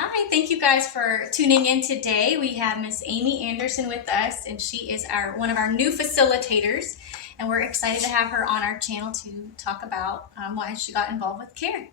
Hi, thank you guys for tuning in today. We have Miss Amy Anderson with us, and she is one of our new facilitators, and we're excited to have her on our channel to talk about why she got involved with CARE.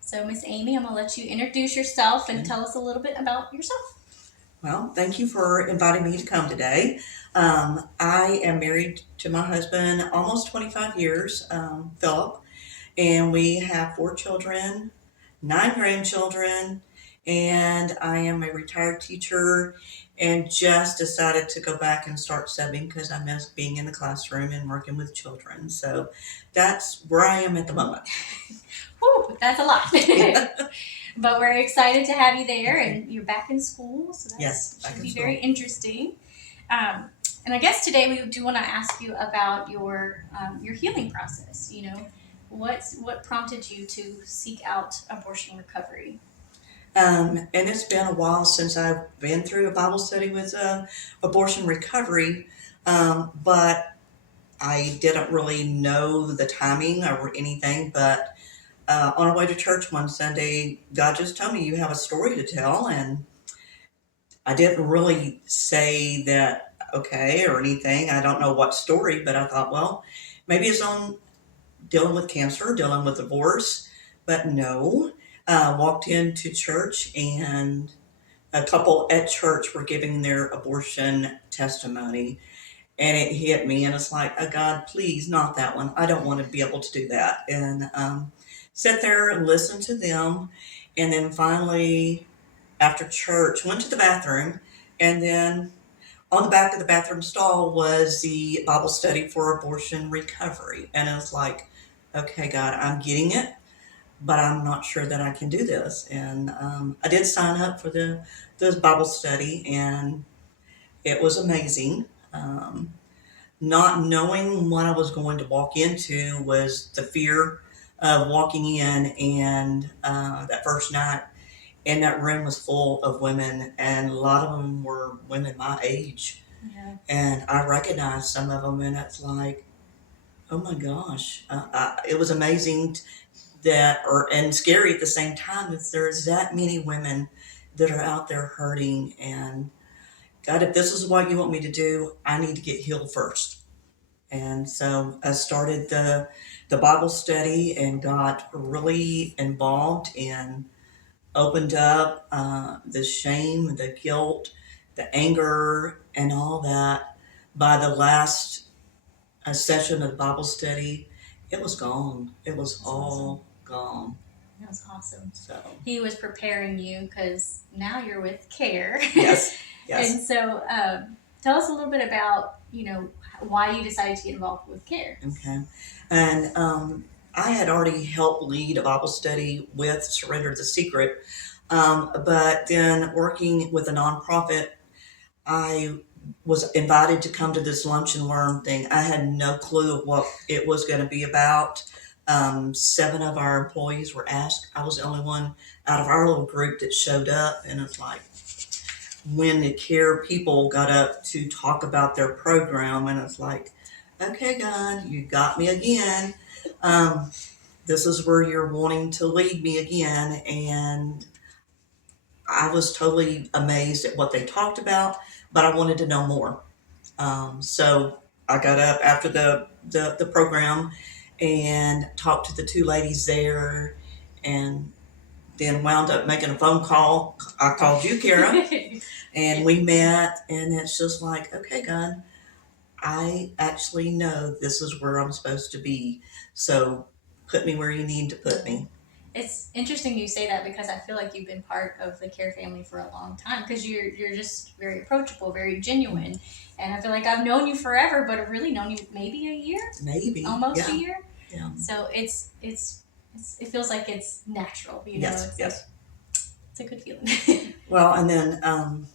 So, Miss Amy, I'm going to let you introduce yourself and tell us a little bit about yourself. Well, thank you for inviting me to come today. I am married to my husband almost 25 years, Philip, and we have 4 children, 9 grandchildren, and I am a retired teacher and just decided to go back and start subbing because I miss being in the classroom and working with children. So that's where I am at the moment. Whew, that's a lot. But we're excited to have you there, and you're back in school, so that Yes, back should in be school. very interesting. Um, and I guess today we do want to ask you about your healing process. What prompted you to seek out abortion recovery? And it's been a while since I've been through a Bible study with abortion recovery, but I didn't really know the timing or anything. But on our way to church one Sunday, God just told me, "You have a story to tell." And I didn't really say that, okay, or anything. I don't know what story, but I thought, well, maybe it's on dealing with cancer, dealing with divorce. But no, walked into church and a couple at church were giving their abortion testimony, and it hit me, and it's like, oh God, please, not that one. I don't want to be able to do that. And sit there and listen to them. And then finally, after church, went to the bathroom, and then on the back of the bathroom stall was the Bible study for abortion recovery. And I was like, okay, God, I'm getting it, but I'm not sure that I can do this. And I did sign up for the Bible study, and it was amazing. Not knowing what I was going to walk into was the fear of walking in, and that first night, and that room was full of women, and a lot of them were women my age. Yeah. And I recognized some of them, and it's like, oh my gosh, it was amazing and scary at the same time, that there's that many women that are out there hurting. And God, if this is what you want me to do, I need to get healed first. And so I started the Bible study and got really involved and opened up the shame, the guilt, the anger, and all that. By the last session of the Bible study, it was gone. It was That's all gone. That was awesome. So He was preparing you because now you're with CARE. yes, And yes. so, tell us a little bit about why you decided to get involved with CARE. Okay. And I had already helped lead a Bible study with Surrender the Secret. But then working with a nonprofit, I was invited to come to this lunch and learn thing. I had no clue of what it was going to be about. 7 of our employees were asked. I was the only one out of our little group that showed up. And it's like, when the CARE people got up to talk about their program, and it's like, okay, God, you got me again. Um, this is where you're wanting to lead me again. And I was totally amazed at what they talked about, but I wanted to know more. So I got up after the program and talked to the 2 ladies there, and then wound up making a phone call. I called you, Kara, and we met, and it's just like, okay, God, I actually know this is where I'm supposed to be. So put me where you need to put me. It's interesting you say that because I feel like you've been part of the CARE family for a long time because you're just very approachable, very genuine, and I feel like I've known you forever, but I've really known you maybe a year, Maybe. almost a Yeah. year. Yeah. So it feels like it's natural, Yes. It's Yes. it's a good feeling. Well, and then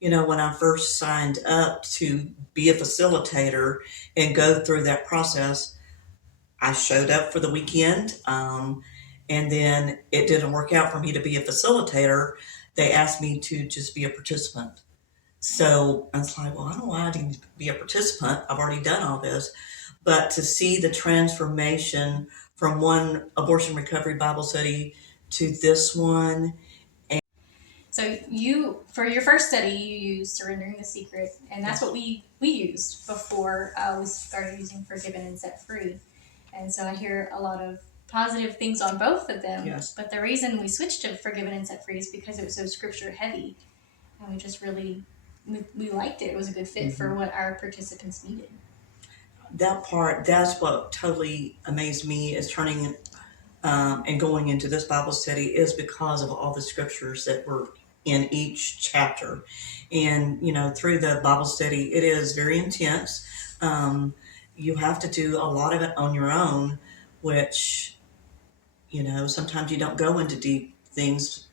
when I first signed up to be a facilitator and go through that process, I showed up for the weekend, and then it didn't work out for me to be a facilitator. They asked me to just be a participant. So I was like, well, I don't know why I need to be a participant. I've already done all this. But to see the transformation from one abortion recovery Bible study to this one, So you, for your first study, you used Surrendering the Secret, and that's what we used before we started using Forgiven and Set Free. And so I hear a lot of positive things on both of them. Yes. But the reason we switched to Forgiven and Set Free is because it was so scripture heavy, and we just really we liked it. It was a good fit for what our participants needed. That part, that's what totally amazed me is turning and going into this Bible study is because of all the scriptures that were in each chapter. And, through the Bible study, it is very intense. You have to do a lot of it on your own, which, sometimes you don't go into deep things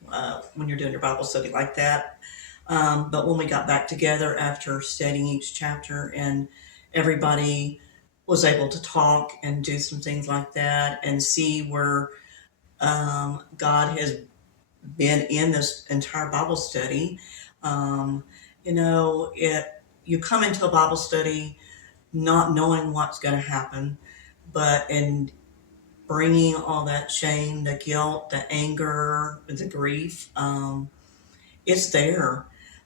when you're doing your Bible study like that. But when we got back together after studying each chapter and everybody was able to talk and do some things like that and see where God has been in this entire Bible study. You come into a Bible study not knowing what's going to happen, but in bringing all that shame, the guilt, the anger, the grief, it's there.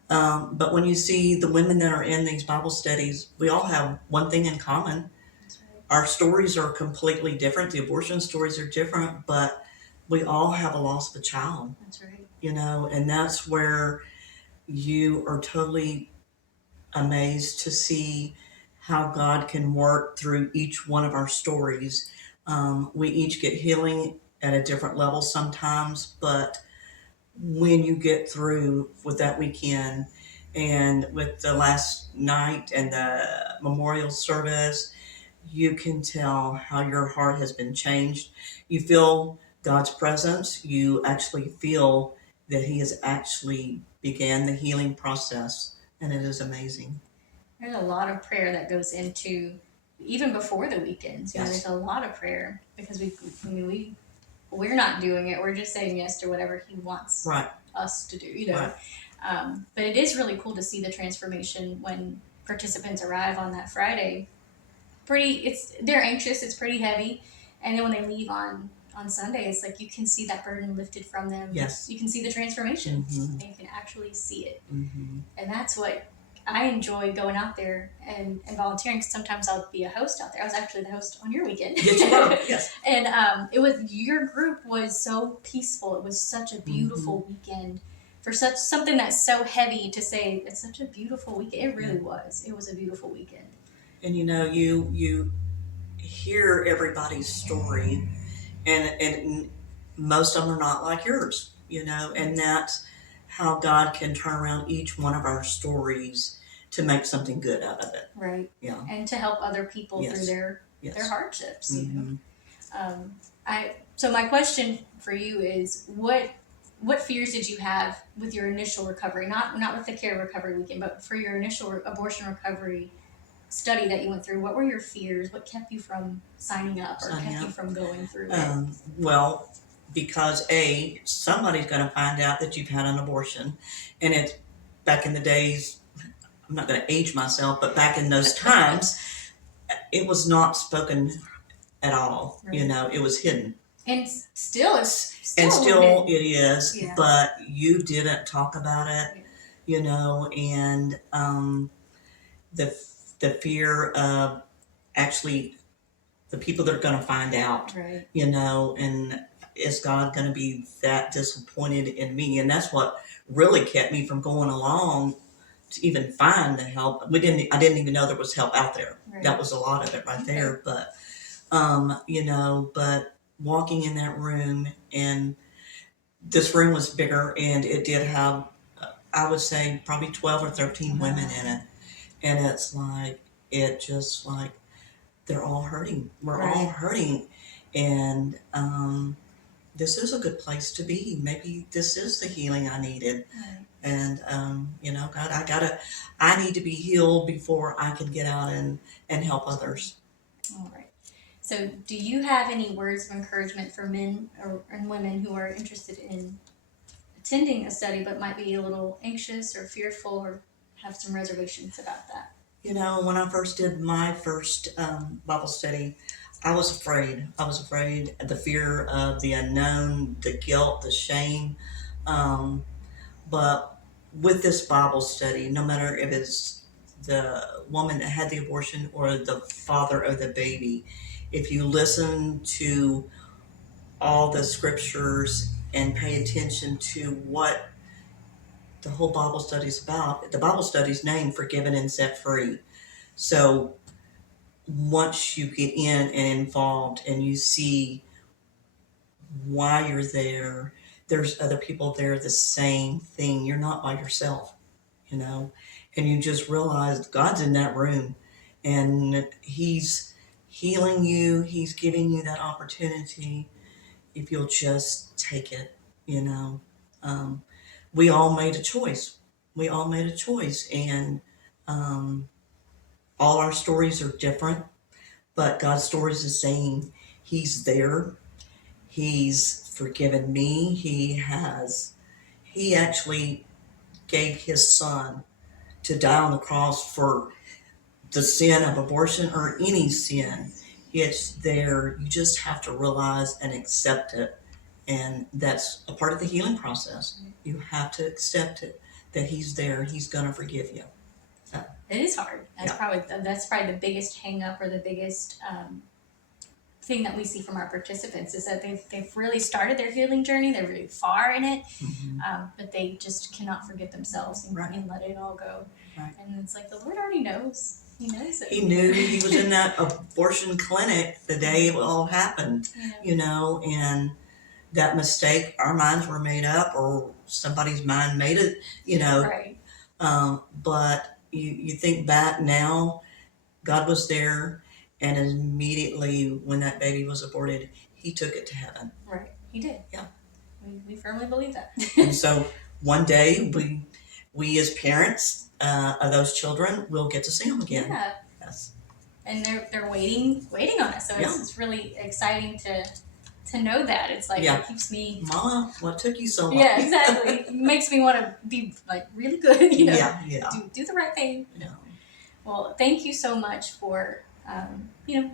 But when you see the women that are in these Bible studies, we all have one thing in common. Our stories are completely different. The abortion stories are different, but we all have a loss of a child. That's right. And that's where you are totally amazed to see how God can work through each one of our stories. We each get healing at a different level sometimes, but when you get through with that weekend and with the last night and the memorial service, you can tell how your heart has been changed. You feel God's presence. You actually feel that He has actually began the healing process, and it is amazing. There's a lot of prayer that goes into even before the weekends. Yes. There's a lot of prayer because we're not doing it. We're just saying yes to whatever He wants us to do. Right. But it is really cool to see the transformation when participants arrive on that Friday. They're anxious. It's pretty heavy, and then when they leave on Sunday, it's like you can see that burden lifted from them. Yes. You can see the transformation, and you can actually see it. And that's what I enjoy going out there and volunteering. Cause sometimes I'll be a host out there. I was actually the host on your weekend. Yes, you were. Yes. And your group was so peaceful. It was such a beautiful weekend for something that's so heavy to say. It's such a beautiful weekend. It really was. It was a beautiful weekend. And you hear everybody's story, and most of them are not like yours, and that's how God can turn around each one of our stories to make something good out of it. Right. Yeah. And to help other people through their hardships. So my question for you is what fears did you have with your initial recovery? Not with the care recovery weekend, but for your initial abortion recovery study that you went through. What were your fears? What kept you from signing up or kept you from going through it? Well, because somebody's going to find out that you've had an abortion, and it's back in the days. I'm not going to age myself, but back in those times, it was not spoken at all. Right. It was hidden. And still it is, yeah. But you didn't talk about it, and the fear of actually the people that are going to find out, right. And is God going to be that disappointed in me? And that's what really kept me from going along to even find the help. I didn't even know there was help out there. Right. That was a lot of it right there. But, but walking in that room, and this room was bigger, and it did have, I would say, probably 12 or 13 women in it. And it's like, they're all hurting. We're all hurting. And this is a good place to be. Maybe this is the healing I needed. Right. And, God, I need to be healed before I can get out and help others. All right. So do you have any words of encouragement for men and women who are interested in attending a study but might be a little anxious or fearful or have some reservations about that? When I first did my first Bible study, I was afraid. I was afraid of the fear of the unknown, the guilt, the shame. But with this Bible study, no matter if it's the woman that had the abortion or the father of the baby, if you listen to all the scriptures and pay attention to what the whole Bible study is about, the Bible study's named Forgiven and Set Free. So once you get in and involved and you see why you're there, there's other people there, the same thing. You're not by yourself, you know, and you just realize God's in that room and He's healing you, He's giving you that opportunity if you'll just take it, you know. Um, we all made a choice. We all made a choice, and um, all our stories are different, but God's story is the same. He's there. He's forgiven me. He actually gave his son to die on the cross for the sin of abortion or any sin. It's there. You just have to realize and accept it. And that's a part of the healing process. You have to accept it, that he's there. He's going to forgive you. So, It is hard. That's probably the biggest hang up, or the biggest thing that we see from our participants, is that they've really started their healing journey. They're really far in it, but they just cannot forget themselves and, Right. and let it all go. Right. And it's like the Lord already knows. He knows it. He knew. He was in that abortion clinic the day it all happened, you know, and that mistake, our minds were made up or somebody's mind made it, you know. Right. But you think back now, God was there, and immediately when that baby was aborted, He took it to heaven. Right. He did. Yeah. We firmly believe that. And so one day we as parents of those children will get to see them again. Yeah. Yes. And they're waiting on us. So it's really exciting to know that. It's like it keeps me. Mama, what took you so long? Yeah, exactly. It makes me want to be like really good. You know. Yeah. Do the right thing. Yeah. Well, thank you so much for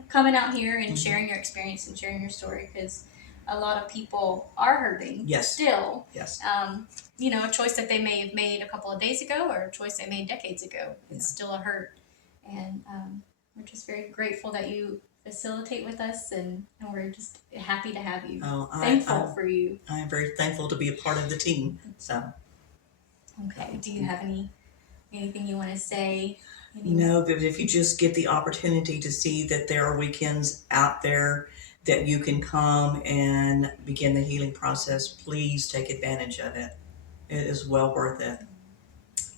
coming out here and sharing your experience and sharing your story, because a lot of people are hurting. Yes. Still. Yes. A choice that they may have made a couple of days ago, or a choice they made decades ago. It's still a hurt, and we're just very grateful that you facilitate with us, and we're just happy to have you. Thankful for you. I am very thankful to be a part of the team. So. Okay. Do you have anything you want to say? No, but if you just get the opportunity to see that there are weekends out there that you can come and begin the healing process, please take advantage of it. It is well worth it.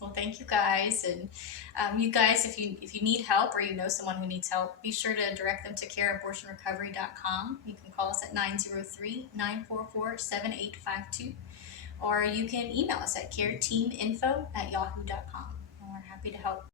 Well, thank you guys, and you guys, if you need help or you know someone who needs help, be sure to direct them to careabortionrecovery.com. You can call us at 903-944-7852, or you can email us at careteaminfo@yahoo.com, and we're happy to help.